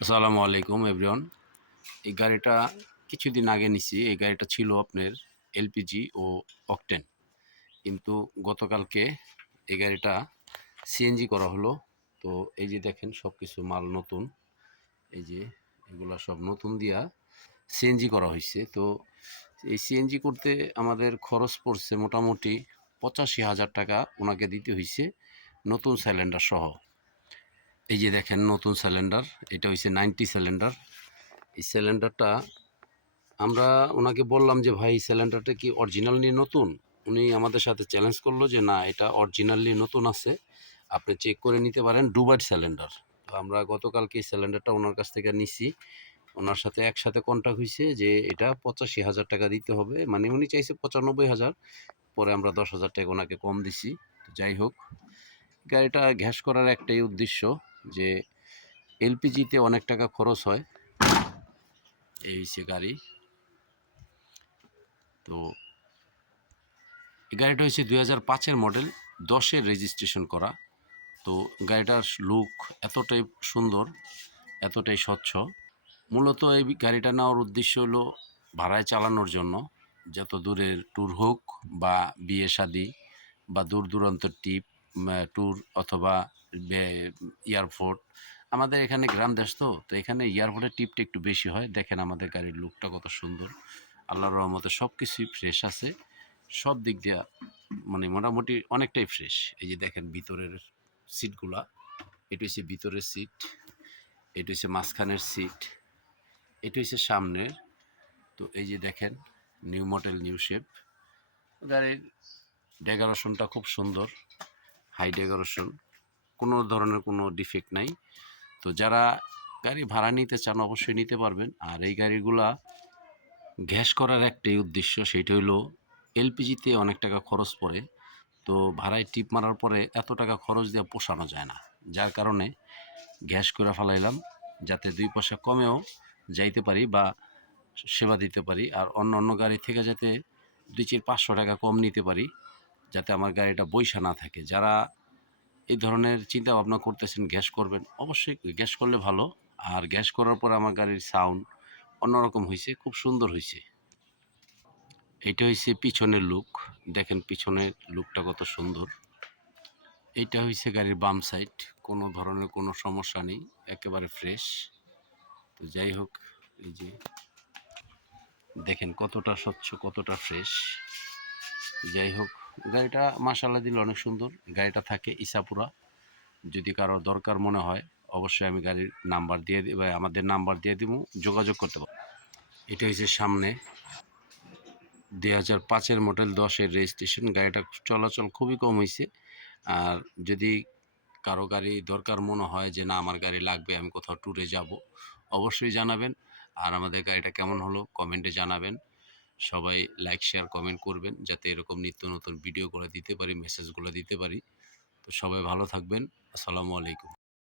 আসসালামু আলাইকুম এভরিওয়ান। এই গাড়িটা কিছুদিন আগে নিছি। এই গাড়িটা ছিল আপনার এলপিজি ও অকটেন। কিন্তু গতকালকে এই গাড়িটা সিএনজি করা হলো। তো এই যে দেখেন সবকিছু মাল নতুন। এই যে এগুলা সব নতুন দিয়া সিএনজি করা হয়েছে। তো এই সিএনজি করতে আমাদের খরচ পড়ছে মোটামুটি ৮৫,০০০ টাকা ওনাকে দিতে হয়েছে, নতুন সিলিন্ডার সহ। এই যে দেখেন নতুন সিলিন্ডার, এটা হচ্ছে 90 সিলিন্ডার। এই সিলিন্ডারটা আমরা ওনাকে বললাম যে ভাই সিলিন্ডারটা কি অরিজিনালি নতুন। উনি আমাদের সাথে চ্যালেঞ্জ করলো যে না, এটা অরিজিনালি নতুন আছে, আপনি চেক করে নিতে পারেন, ডুবাইট সিলিন্ডার। তো আমরা গতকালকে এই সিলিন্ডারটা ওনার কাছ থেকে নিছি। ওনার সাথে একসাথে কন্ট্যাক্ট হয়েছে যে এটা ৮৫,০০০ টাকা দিতে হবে, মানে উনি চাইছে ৯৫,০০০, পরে আমরা ১০,০০০ টাকা ওনাকে কম দিছি। তো যাই হোক, গাড়িটা গ্যাস করার একটাই উদ্দেশ্য যে এলপিজিতে অনেক টাকা খরচ হয়। এই হচ্ছে গাড়ি। তো এই গাড়িটা হচ্ছে ২০০৫-এর মডেল, ১০-এর রেজিস্ট্রেশন করা। তো গাড়িটার লুক এতটাই সুন্দর, এতটাই স্বচ্ছ। মূলত এই গাড়িটা নেওয়ার উদ্দেশ্য হলো ভাড়ায় চালানোর জন্য। যত দূরের ট্যুর হোক বা বিয়ে শাদি বা দূর দূরান্তের ট্যুর অথবা এয়ারপোর্ট। আমাদের এখানে গ্রাম দেশ, তো এখানে এয়ারপোর্টের টিপটা একটু বেশি হয়। দেখেন আমাদের গাড়ির লুকটা কত সুন্দর, আল্লাহর রহমতে সব কিছুই ফ্রেশ আছে। সব দিক দিয়ে মানে মোটামুটি অনেকটাই ফ্রেশ। এই যে দেখেন ভিতরের সিটগুলা, এটা হচ্ছে ভিতরের সিট, এটা হচ্ছে মাঝখানের সিট, এটা হচ্ছে সামনের। তো এই যে দেখেন নিউ মডেল নিউ শেপ। গাড়ির ডেকোরেশনটা খুব সুন্দর, হাই ডেকোরেশন, কোনো ধরনের কোনো ডিফেক্ট নাই। তো যারা গাড়ি ভাড়া নিতে চান অবশ্যই নিতে পারবেন। আর এই গাড়িগুলা গ্যাস করার একটাই উদ্দেশ্য, সেটা হলো এলপিজিতে অনেক টাকা খরচ পড়ে। তো ভাড়ায় টিপ মারার পরে এত টাকা খরচ দিয়ে পোষানো যায় না, যার কারণে গ্যাস করে ফেলাইলাম, যাতে ২ পয়সা কমেও যাইতে পারি বা সেবা দিতে পারি। আর অন্য অন্য গাড়ি থেকে যাতে ২-৫০০ টাকা কম নিতে পারি, যাতে আমার গাড়িটা বইসা না থাকে। যারা এই ধরনের চিন্তা ভাবনা করতেছেন গ্যাস করবেন, অবশ্যই গ্যাস করলে ভালো। আর গ্যাস করার পর আমার গাড়ির সাউন্ড অন্যরকম হয়েছে, খুব সুন্দর হয়েছে। এইটা হচ্ছে পিছনের লুক, দেখেন পিছনের লুকটা কত সুন্দর। এইটা হচ্ছে গাড়ির বাম সাইড, কোনো ধরনের কোনো সমস্যা নেই, একেবারে ফ্রেশ। তো যাই হোক, এই যে দেখেন কতটা স্বচ্ছ, কতটা ফ্রেশ। যাই হোক, গাড়িটা মাশাআল্লাহ দিলে অনেক সুন্দর। গাড়িটা থাকে ইসাপুরা। যদি কারো দরকার মনে হয় অবশ্যই আমি গাড়ির নাম্বার দিয়ে দিব, আমাদের নাম্বার দিয়ে দিব, যোগাযোগ করতে পারবো। এটা হচ্ছে সামনে ২০০৫-এর মডেল, ১০-এর রেজিস্ট্রেশন। গাড়িটা চলাচল খুবই কম হয়েছে। আর যদি কারো গাড়ি দরকার মনে হয় যে না আমার গাড়ি লাগবে, আমি কোথাও ট্যুরে যাব, অবশ্যই জানাবেন। আর আমাদের গাড়িটা কেমন হলো কমেন্টে জানাবেন। সবাই লাইক শেয়ার কমেন্ট করবেন, যাতে এরকম নিত্য নতুন ভিডিও করে দিতে পারি, মেসেজগুলো দিতে পারি। তো সবাই ভালো থাকবেন। আসসালামু আলাইকুম।